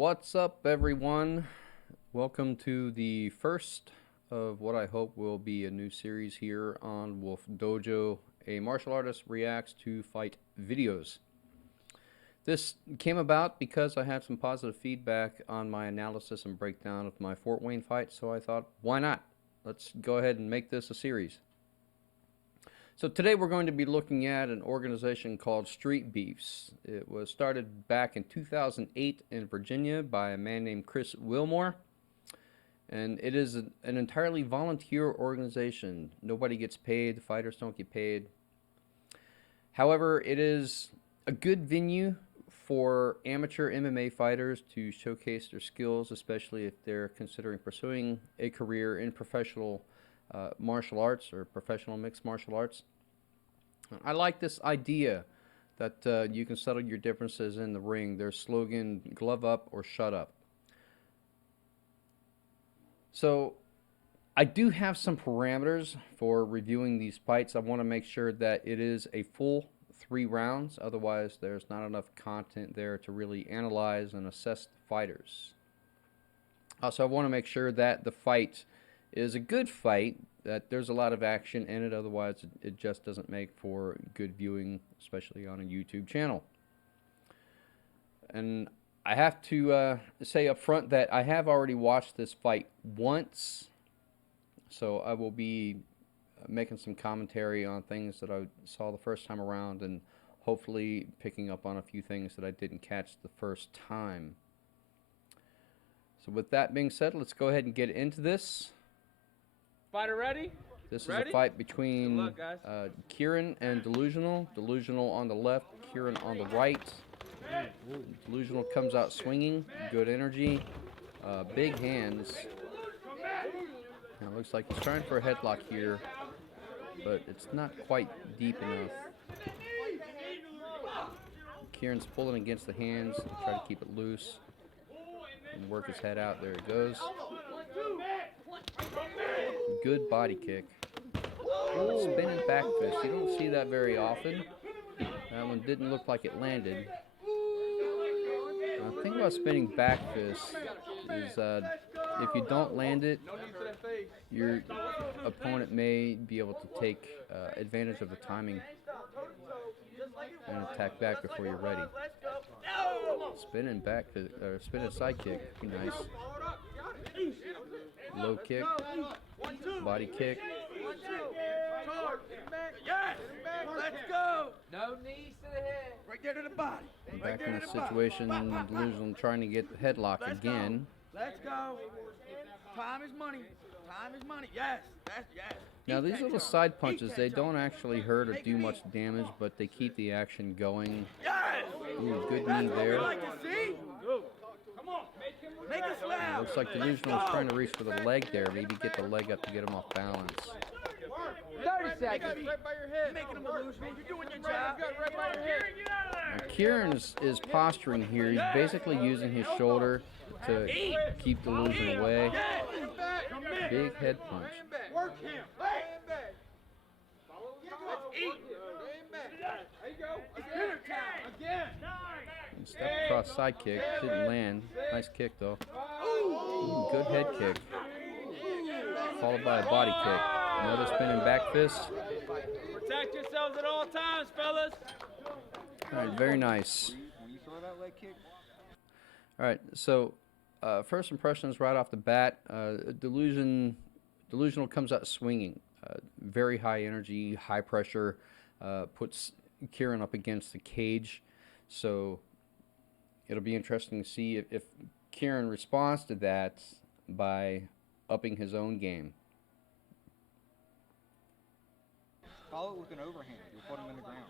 What's up, everyone? Welcome to the first of what I hope will be a new series here on Wulfdojo, a martial artist reacts to fight videos. This came about because I had some positive feedback on my analysis and breakdown of my Fort Wayne fight, so I thought, why not? Let's go ahead and make this a series. So today we're going to be looking at an organization called StreetBeefs. It was started back in 2008 in Virginia by a man named Chris Wilmore. And it is an entirely volunteer organization. Nobody gets paid. The fighters don't get paid. However, it is a good venue for amateur MMA fighters to showcase their skills, especially if they're considering pursuing a career in professional martial arts or professional mixed martial arts. I like this idea that you can settle your differences in the ring. Their slogan, glove up or shut up. So I do have some parameters for reviewing these fights. I want to make sure that it is a full 3 rounds. Otherwise, there's not enough content there to really analyze and assess the fighters. Also, I want to make sure that the fight is a good fight, that there's a lot of action in it. Otherwise, it just doesn't make for good viewing, especially on a YouTube channel. And I have to say up front that I have already watched this fight once, so I will be making some commentary on things that I saw the first time around and hopefully picking up on a few things that I didn't catch the first time. So with that being said, let's go ahead and get into this. Fighter ready? This is a fight between Kieran and Delusional. Delusional on the left, Kieran on the right. Delusional comes out swinging, good energy, big hands. Now it looks like he's trying for a headlock here, but it's not quite deep enough. Kieran's pulling against the hands, try to keep it loose and work his head out. There it goes. Good body kick. Spinning back fist. You don't see that very often. That one didn't look like it landed. The thing about spinning back fist is if you don't land it, your opponent may be able to take advantage of the timing and attack back before you're ready. Spinning back, spinning side kick, be nice. Low kick, body kick. Let's go. No knees to the head. Right there to the body. Back in the situation, Delusional trying to get the headlock again. Let's go. Time is money. Time is money. Yes. Yes. Now these little side punches, they don't actually hurt or do much damage, but they keep the action going. Ooh, good knee there. Looks like Delusional is trying to reach for the leg there. Maybe get the leg up to get him off balance. 30 seconds. Making him delusional. You're doing your job. Now, Kieran is posturing here. He's basically using his shoulder to keep Delusion away. Big head punch. Work him. Step across side kick. Didn't land. Nice kick though. Ooh, good head kick. Followed by a body kick. Another spinning back fist. Protect yourselves at all times, fellas. Alright, very nice. Alright, so first impressions right off the bat. Delusional comes out swinging. Very high energy, high pressure. Puts Kieran up against the cage. So it'll be interesting to see if Kieran responds to that by upping his own game. Follow it with an overhand. You'll put him in the ground.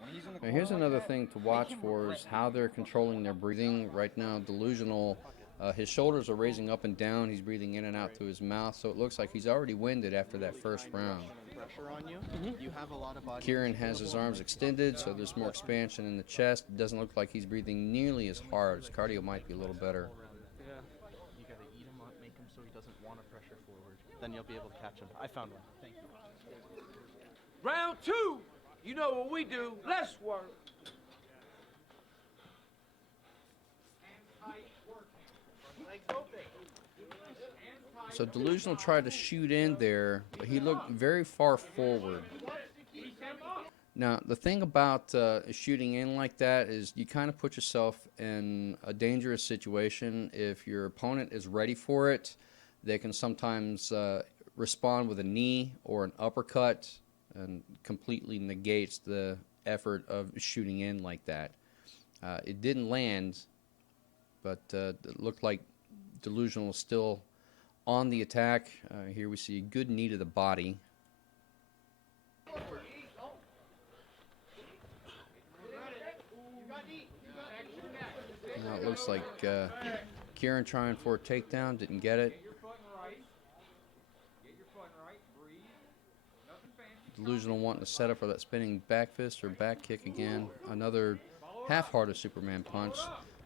When he's in the Now, here's another thing to watch for is how they're controlling their breathing. Right now, Delusional, his shoulders are raising up and down. He's breathing in and out through his mouth, so it looks like he's already winded after that first round. Kieran has his arms extended, so there's more expansion in the chest. It doesn't look like he's breathing nearly as hard. His cardio might be a little better. You gotta eat him up, make him so he doesn't want to pressure forward. Then you'll be able to catch him. I found one. Thank you. Round 2. You know what we do. Let's work. So Delusional tried to shoot in there, but he looked very far forward. Now, the thing about shooting in like that is you kind of put yourself in a dangerous situation. If your opponent is ready for it, they can sometimes respond with a knee or an uppercut, and completely negates the effort of shooting in like that. It didn't land, but it looked like Delusional was still on the attack. Here we see a good knee to the body. Now it looks like Kieran trying for a takedown, didn't get it. Delusional wanting to set up for that spinning back fist or back kick again. Another half-hearted Superman punch.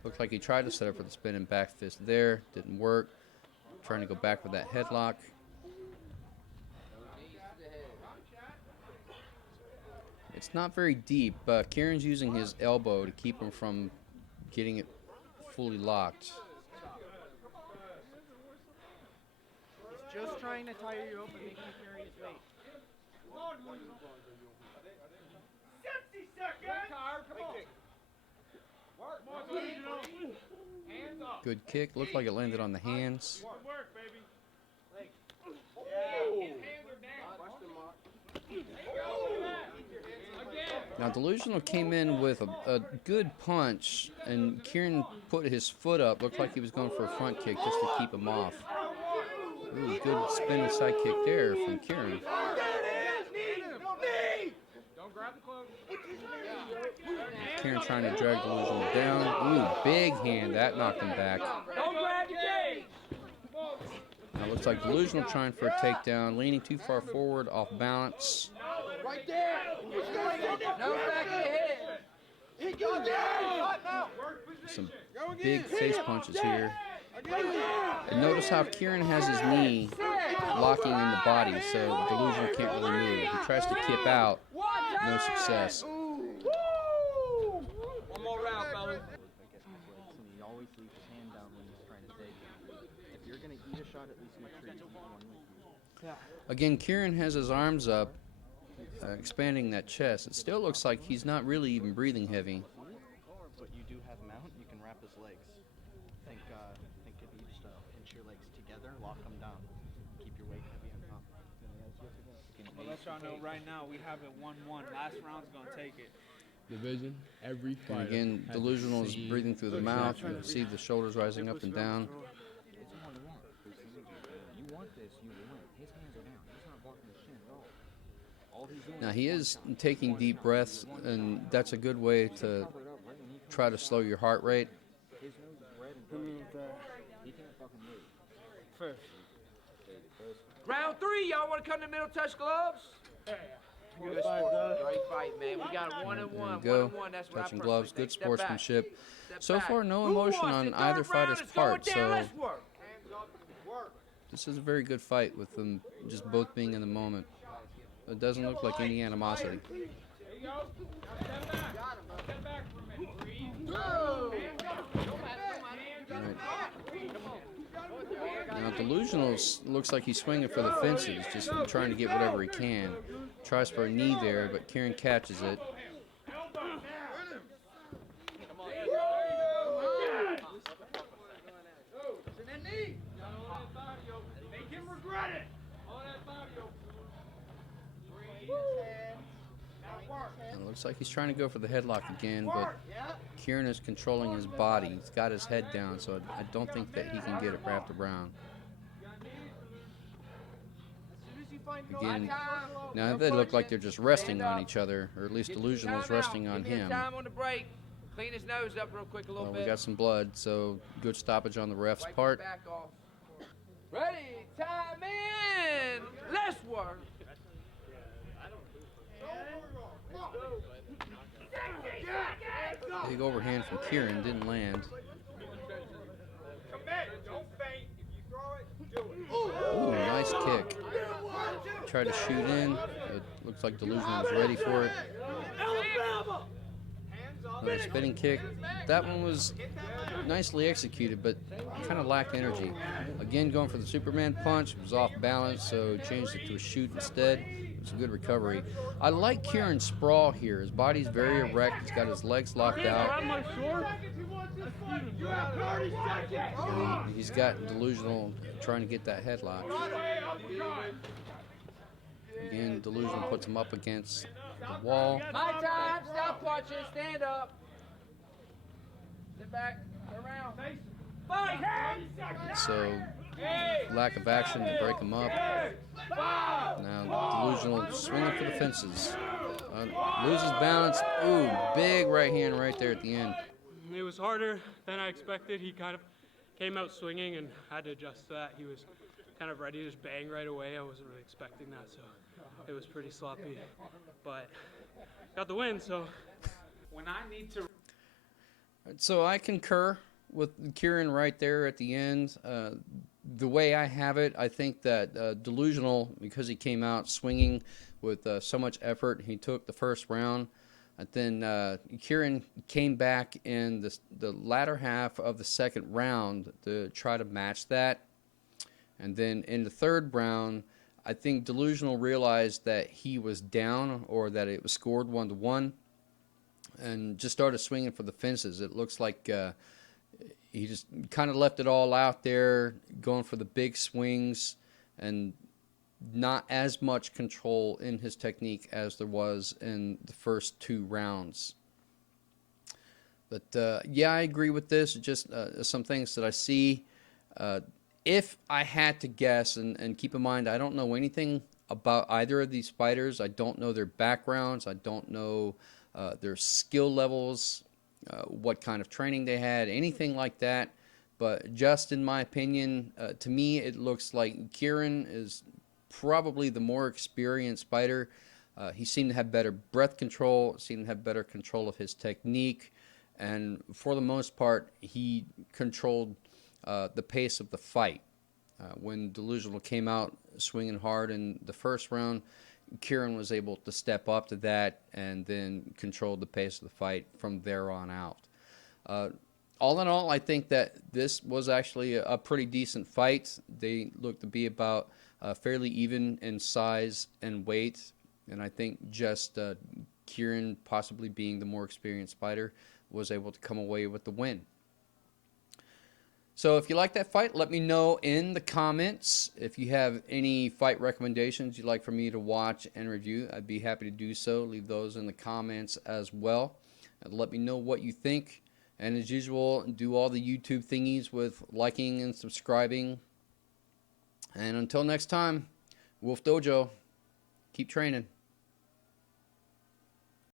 Looks like he tried to set up for the spinning back fist there, didn't work. Trying to go back with that headlock. It's not very deep. Kieran's using his elbow to keep him from getting it fully locked. He's just trying to tire you up and make you carry his weight. Good kick. Looked like it landed on the hands. Now Delusional came in with a good punch, and Kieran put his foot up. Looked like he was going for a front kick just to keep him off. Ooh, good spinning side kick there from Kieran. Kieran trying to drag Delusional down. Ooh, big hand. That knocked him back. Now it looks like Delusional trying for a takedown, leaning too far forward, off balance. Right there. No back of the head. He goes down. Some big face punches here. And notice how Kieran has his knee locking in the body, so Delusional can't really move. He tries to kip out, no success. One more round, fellas. He always leaves his hand down when he's trying to take it. If you're going to eat a shot, at least make sure you eat one with you. Again, Kieran has his arms up, expanding that chest. It still looks like he's not really even breathing heavy. But you do have mount, you can wrap his legs. Think if you just pinch your legs together, lock them down. Keep your weight heavy on top. Well, let y'all know right now we have it 1-1. Last round's gonna take it. Division, every And fighter again, has Delusional is the breathing through the mouth. You can see the shoulders rising up and down. You want this, you will win. His hands are down. He's not blocking his shin at all. All he's doing Now he is taking deep breaths, and that's a good way to try to slow your heart rate. his nose is red and bloody. He can't fucking move. Round 3, y'all want to come to the middle, touch gloves? Good sport. Great fight, man. We got a 1-1. There you go. 1-1. That's what I Touching personally gloves, think. good Step back. sportsmanship. Step So back. far, no Who emotion wants on it? either Third round fighter's is going part. down. So Let's work. this is a very good fight with them just both being in the moment. It doesn't look like any animosity. Right. Now Delusional looks like he's swinging for the fences, just trying to get whatever he can. Tries for a knee there, but Kieran catches it. And it looks like he's trying to go for the headlock again, but Kieran is controlling his body. He's got his head down, so I don't think that he can get it wrapped around. Again, now they look like they're just resting on each other, or at least Delusional is resting on him. Time on the break. Clean his nose up real quick a little Well, bit. we got some blood, so good stoppage on the ref's Wipe part. your back off. Ready, time in. Let's work. Big overhand from Kieran, didn't land. Ooh, nice kick. Tried to shoot in. It looks like Delusional was ready for it. Another spinning kick. That one was nicely executed, but kind of lacked energy. Again, going for the Superman punch, was off balance, so changed it to a shoot instead. It was a good recovery. I like Kieran's sprawl here. His body's very erect. He's got his legs locked out. And he's got Delusional trying to get that headlock. Again, Delusional puts him up against the wall. My time, stop punching, stand up. Sit back, turn around. So, lack of action to break him up. Now, Delusional swinging for the fences. Loses balance. Ooh, big right hand right there at the end. It was harder than I expected. He kind of came out swinging and had to adjust to that. He was kind of ready to just bang right away. I wasn't really expecting that, so it was pretty sloppy. But got the win, so. When I need to. So I concur with Kieran right there at the end. The way I have it, I think that Delusional, because he came out swinging with so much effort, he took the first round. And then Kieran came back in the latter half of the second round to try to match that. And then in the third round, I think Delusional realized that he was down, or that it was scored 1-1, and just started swinging for the fences. It looks like he just kind of left it all out there, going for the big swings, and not as much control in his technique as there was in the first 2 rounds. But yeah, I agree with this. Just some things that I see. If I had to guess, and keep in mind, I don't know anything about either of these fighters. I don't know their backgrounds. I don't know their skill levels, what kind of training they had, anything like that. But just in my opinion, to me, it looks like Kieran is probably the more experienced fighter. He seemed to have better breath control, seemed to have better control of his technique, and for the most part, he controlled the pace of the fight. When Delusional came out swinging hard in the first round, Kieran was able to step up to that and then control the pace of the fight from there on out. All in all, I think that this was actually a pretty decent fight. They looked to be about fairly even in size and weight, and I think just Kieran, possibly being the more experienced fighter, was able to come away with the win. So if you like that fight, let me know in the comments. If you have any fight recommendations you'd like for me to watch and review, I'd be happy to do so. Leave those in the comments as well. And let me know what you think. And as usual, do all the YouTube thingies with liking and subscribing. And until next time, Wulfdojo, keep training.